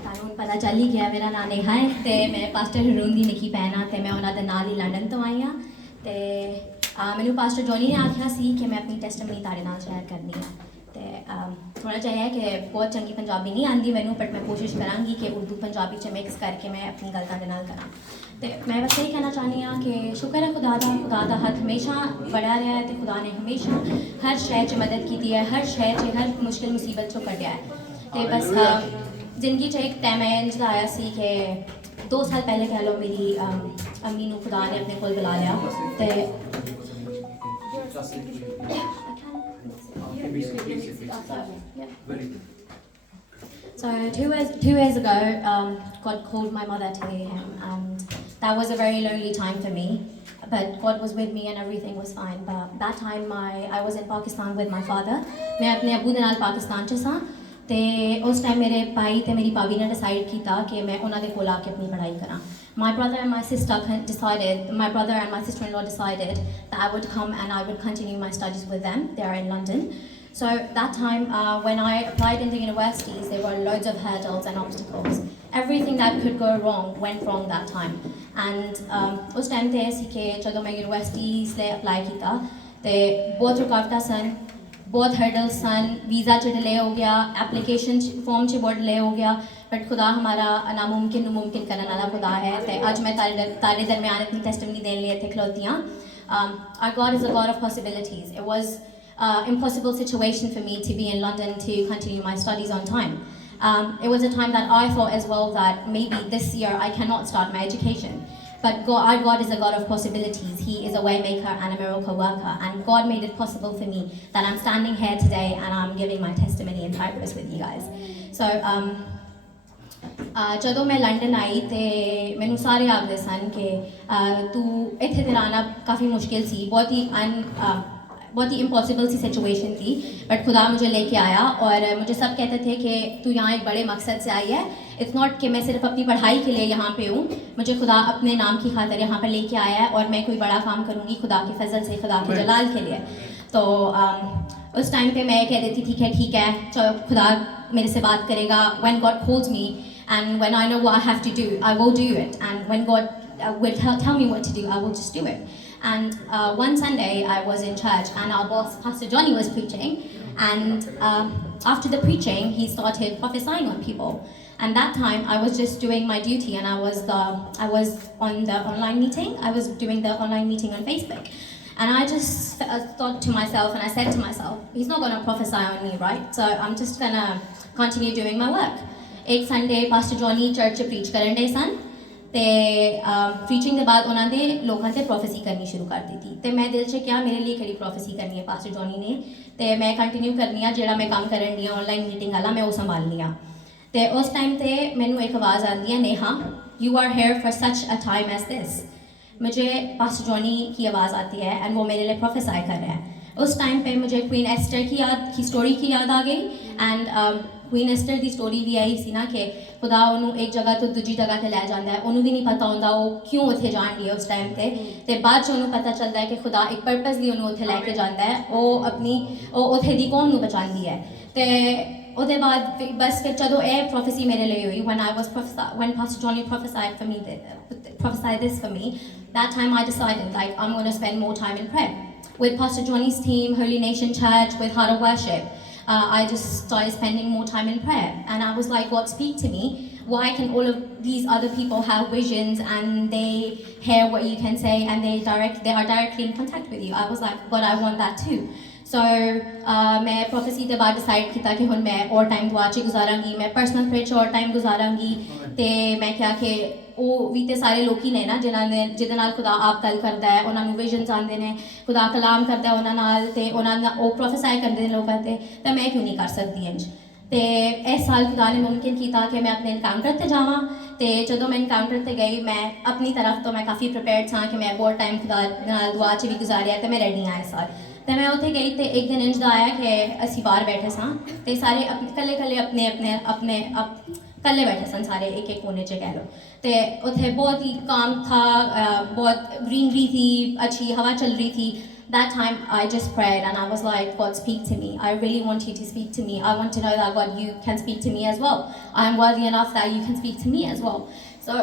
ਤੁਹਾਨੂੰ ਪਤਾ ਚੱਲ ਹੀ ਗਿਆ ਮੇਰਾ ਨਾਂ ਨੇਹਾ ਹੈ ਤੇ ਮੈਂ ਪਾਸਟਰ ਹਰੂਨ ਦੀ ਨਿੱਕੀ ਭੈਣ ਹਾਂ ਤੇ ਮੈਂ ਉਹਨਾਂ ਦੇ ਨਾਲ ਹੀ ਲੰਡਨ ਤੋਂ ਆਈ ਹਾਂ ਤੇ ਮੈਨੂੰ ਪਾਸਟਰ ਜੋਨੀ ਨੇ ਆਖਿਆ ਸੀ ਕਿ ਮੈਂ ਆਪਣੀ ਟੈਸਟਮਨੀ ਤੁਹਾਡੇ ਨਾਲ ਸ਼ੇਅਰ ਕਰਨੀ ਹੈ ਤੇ ਥੋੜਾ ਜਿਹਾ ਹੈ ਕਿ ਬਹੁਤ ਚੰਗੀ ਪੰਜਾਬੀ ਨਹੀਂ ਆਉਂਦੀ ਮੈਨੂੰ ਬਟ ਮੈਂ ਕੋਸ਼ਿਸ਼ ਕਰਾਂਗੀ ਕਿ ਉਰਦੂ ਪੰਜਾਬੀ 'ਚ ਮਿਕਸ ਕਰਕੇ ਮੈਂ ਆਪਣੀ ਗੱਲ ਤੁਹਾਡੇ ਨਾਲ ਕਰਾਂ ਤੇ ਮੈਂ ਬਸ ਇਹ ਕਹਿਣਾ ਚਾਹੁੰਦੀ ਹਾਂ ਕਿ ਸ਼ੁਕਰ ਹੈ ਖੁਦਾ ਦਾ ਹੱਥ ਹਮੇਸ਼ਾ बढ़िया रहा है तो खुदा ने हमेशा हर शय च मदद की है हर शय च हर मुश्किल मुसीबत चो कढ़िया है तो बस जिंदगी च एक टाइम इंज दा आया सी कि 2 साल पहले कह लो मेरी अम्मी नू खुदा ने अपने कोल बुला लिया ते So 2 years ago, God called my mother to him, and that was a very lonely time for me. But God was with me, and everything was fine. But that time, I was in Pakistan with my father. मैं अपने अबू दे नाल पाकिस्तान च सां ते उस time मेरे भाई ते मेरी भाभी ने डिसाइड किया कि मैं उन्हां दे कोल आके अपनी पढ़ाई करां. My brother and my sister-in-law decided that I would come and I would continue my studies with them. They are in London. So that time, when I applied in the universities, there were loads of hurdles and obstacles. Everything that could go wrong went wrong that time. And उस time ते सी कि जदों मैं universities ले apply किया ते बहुत रुकावटां सन बहुत हर्डल्स सन वीज़ा च डिले हो गया एप्लीकेशन फॉर्म च बहुत डिले हो गया बट खुदा हमारा नामुमकिन नू मुमकिन करने वाला खुदा है तो अज मैं तारे दरम्यान अपनी टेस्टिमनी देने लिए इत्थे खलोती हाँ. Our God is a God of possibilities. It was impossible situation for me to be in London to continue my studies on time. It was a time that I thought as well that maybe this year I cannot start my education. But our God is a God of possibilities. He is a way maker and a miracle worker. And God made it possible for me that I'm standing here today and I'm giving my testimony in Cyprus with you guys. So, ਜਦੋਂ ਮੈਂ London ਆਈ ਤੇ ਮੈਨੂੰ ਸਾਰੇ ਆਖਦੇ ਸਨ ਕਿ ਤੂੰ ਇੱਥੇ ਤੇ ਰਹਿਣਾ ਕਾਫੀ ਮੁਸ਼ਕਿਲ ਸੀ बहुत ही इम्पॉसिबल सी सिचुएशन थी बट खुदा मुझे लेके आया और मुझे सब कहते थे कि तू यहाँ एक बड़े मकसद से आई है. इट्स नॉट कि मैं सिर्फ अपनी पढ़ाई के लिए यहाँ पे हूँ मुझे खुदा अपने नाम की खातिर यहाँ पर लेके आया है और मैं कोई बड़ा काम करूँगी खुदा के फजल से खुदा के जलाल के लिए. तो उस टाइम पे मैं कह देती थी कि ठीक है चलो खुदा मेरे से बात करेगा. when God calls me and when I know what I have to do I will do it and when God will tell me what to do I will just do it. And one Sunday I was in church and our boss Pastor Johnny was preaching and after the preaching he started prophesying on people and that time I was just doing my duty and I was on the online meeting. I was doing the online meeting on Facebook and I just thought to myself and I said to myself he's not going to prophesy on me, right? So I'm just going to continue doing my work. एक Sunday Pastor Johnny church preach ਕਰਨ ਦੇ ਸਨ ਤੇ preaching ਦੇ ਬਾਅਦ ਉਹਨਾਂ ਦੇ ਲੋਕਾਂ ਤੇ ਪ੍ਰੋਫੈਸੀ ਕਰਨੀ ਸ਼ੁਰੂ ਕਰ ਦਿੱਤੀ ਤੇ ਮੈਂ ਦਿਲ 'ਚ ਕਿਹਾ ਮੇਰੇ ਲਈ ਕਿਹੜੀ ਪ੍ਰੋਫੈਸੀ ਕਰਨੀ ਹੈ ਪਾਸਟਰ ਜੋਨੀ ਨੇ ਤੇ ਮੈਂ ਕੰਟੀਨਿਊ ਕਰਨੀ ਆ ਜਿਹੜਾ ਮੈਂ ਕੰਮ ਕਰਨ ਦੀ ਆ ਆਨਲਾਈਨ ਮੀਟਿੰਗ ਵਾਲਾ ਮੈਂ ਉਹ ਸੰਭਾਲਣੀ ਆ. ਤੇ ਉਸ ਟਾਈਮ ਤੇ ਮੈਨੂੰ ਇੱਕ ਆਵਾਜ਼ ਆਉਂਦੀ ਹੈ Neha you are here for such a time as this. मुझे पास्टर जॉनी की आवाज़ आती है एंड वो मेरे लिए प्रोफेसाई कर रहा है. उस टाइम पे मुझे क्वीन एस्टर की स्टोरी की याद आ गई एंड क्वीन एस्टर की स्टोरी भी आई सी ना कि खुदा उन्होंने एक जगह तो दूजी जगह से लै जाता है उन्होंने भी नहीं पता होंदा वो क्यों उत्थे जान दी है उस टाइम ते बाद च उन्होंने पता चलता है कि खुदा एक पर्पसली उन्होंने उत्थे लैके जाता है वो अपनी उत्थे दी कौम नूं बचांदी है. ते उसके बाद बस फिर जो ये प्रोफेसी मेरे लिए हुई when Pastor Johnny prophesied this for me that time I decided like I'm going to spend more time in prayer with Pastor Johnny's team Holy Nation Church with Heart of Worship. I just started spending more time in prayer and I was like God speak to me. Why can all of these other people have visions and they hear what you can say and they are directly in contact with you? I was like God I want that too. So मैं prophecy के बाद decide किया कि हुण मैं और time दुआ च गुजारांगी मैं पर्सनल प्रेयर च और टाइम गुजारांगी ते मैं क्या कि वो भी तो सारे लोग ही ने ना जिहदे नाल खुदा आप गल करता है उन्होंने विजन्स आते हैं खुदा कलाम करता है उन्होंने वो प्रोफेसाई करते हैं लोगों ते मैं क्यों नहीं कर सकती इंज. तो इस साल खुदा ने मुमकिन किया कि मैं अपने इनकाउंटर पर जावां तो जो मैं इनकाउंटर पर गई मैं अपनी तरफ तो मैं काफ़ी प्रिपेयर्ड था कि मैं बहुत टाइम खुदा दुआ च भी गुजारिया तो मैं रेडी हाँ इस साल. तो मैं उत्थे गई तो एक दिन इंज दा आया कि असी बाहर बैठे सां ते सारे कल्ले अपने कल्ले बैठे सन सारे एक कोने च कह लो तो उत्थे बहुत ही काम था बहुत ग्रीनरी थी अच्छी हवा चल रही थी that time I just prayed and I was like, God, speak to me. I really want you to speak to me. I want to know that, God, you can speak to me as well. I am worthy enough that you can speak to me as well. So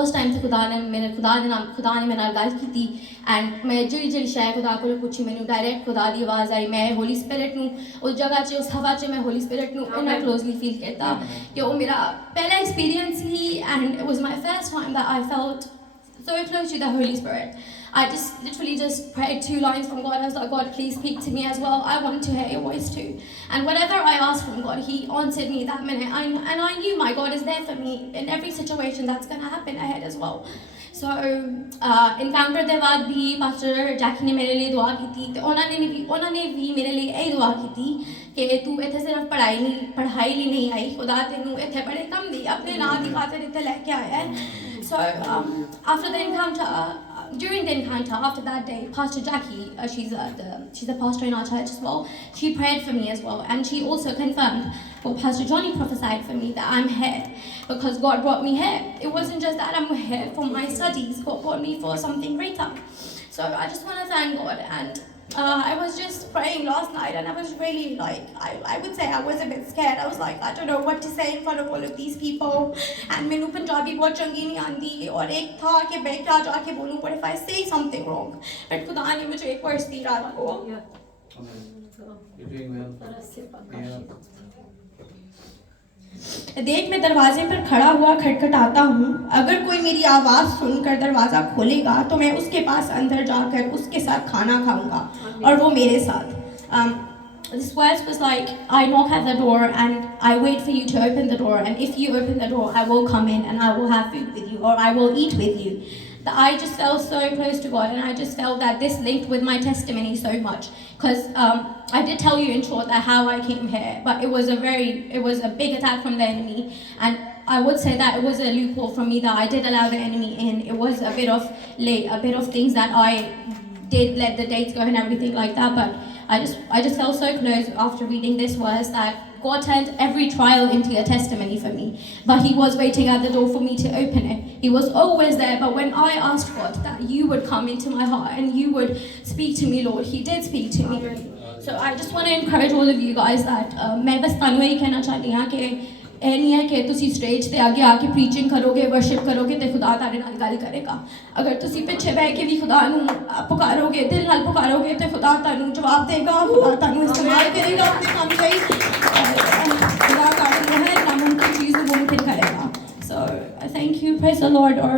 उस time से खुदा ने मेरे नाल गल की and मैं जी जी शायद खुदा को पूछी मैंने डायरेक्ट खुदा दी आवाज़ आई मैं होली स्पिरिट नू उस जगह च उस हवा च मैं होली स्पिरिट नू इन्ना क्लोजली फील किया कि वो मेरा पहला experience he and it was my first time that I felt so close to the Holy Spirit. I just literally just prayed 2 lines from God. I was like, God, please speak to me as well. I want to hear your voice too. And whatever I asked from God, He answered me that minute. And I knew my God is there for me in every situation that's going to happen ahead as well. So encounter ਦੇ ਬਾਅਦ भी pastor जैकी ने मेरे लिए दुआ की थी तो उन्होंने भी मेरे लिए यही दुआ की थी कि तू इत्थे सिर्फ पढ़ाई ਲਈ नहीं आई खुदा तेनू इत्थे बड़े कम दी अपने नाम की खातिर इत्थे लेके आया है. So after the encounter, during the encounter, after that day, Pastor Jackie, she's a pastor in our church as well. She prayed for me as well, and she also confirmed what Pastor Johnny prophesied for me that I'm here because God brought me here. It wasn't just that I'm here for my studies; God brought me for something greater. So I just want to thank God and. I was just praying last night and I was really like, I would say I was a bit scared. I was like, I don't know what to say in front of all of these people. And मैंने पंजाबी बहुत चंगी नहीं आती और एक था कि मैं क्या जाके बोलूँ but if I say something wrong. But खुदा ने मुझे एक वर्ष दी रात को. देख मैं दरवाजे पर खड़ा हुआ खटखटाता हूँ अगर कोई मेरी आवाज़ सुनकर दरवाज़ा खोलेगा तो मैं उसके पास अंदर जाकर उसके साथ खाना खाऊंगा और वो मेरे साथ. This verse was like, I knock at the door and I wait for you to open the door and if you open the door I will come in and I will have food with you or I will eat with you. That I just felt so close to God and I just felt that this linked with my testimony so much because I did tell you in short that how I came here but it was a big attack from the enemy and I would say that it was a loophole from me that I did allow the enemy in. It was a bit of things that I did let the dates go and everything like that but I just felt so close after reading this verse that God turned every trial into a testimony for me. But He was waiting at the door for me to open it. He was always there. But when I asked God that you would come into my heart and you would speak to me, Lord, He did speak to me. So I just want to encourage all of you guys that मैं बस तानू यही कहना चाहती हाँ कि ਇਹ नहीं है कि तुसी स्टेज ते आगे आके प्रीचिंग करोगे वर्शिप करोगे ते खुदा तारे नाल गल करेगा. अगर तुसी पिछे बैठ के भी खुदा नू पुकारोगे दिल नाल पुकारोगे ते खुदा तानू जवाब देगा खुदा तानू इस्तेमाल करेगा अपने काम ਲਈ खुदा तारे जो है नामुमकिन चीज़ को मुमकिन करेगा. So I thank you, praise the Lord. Or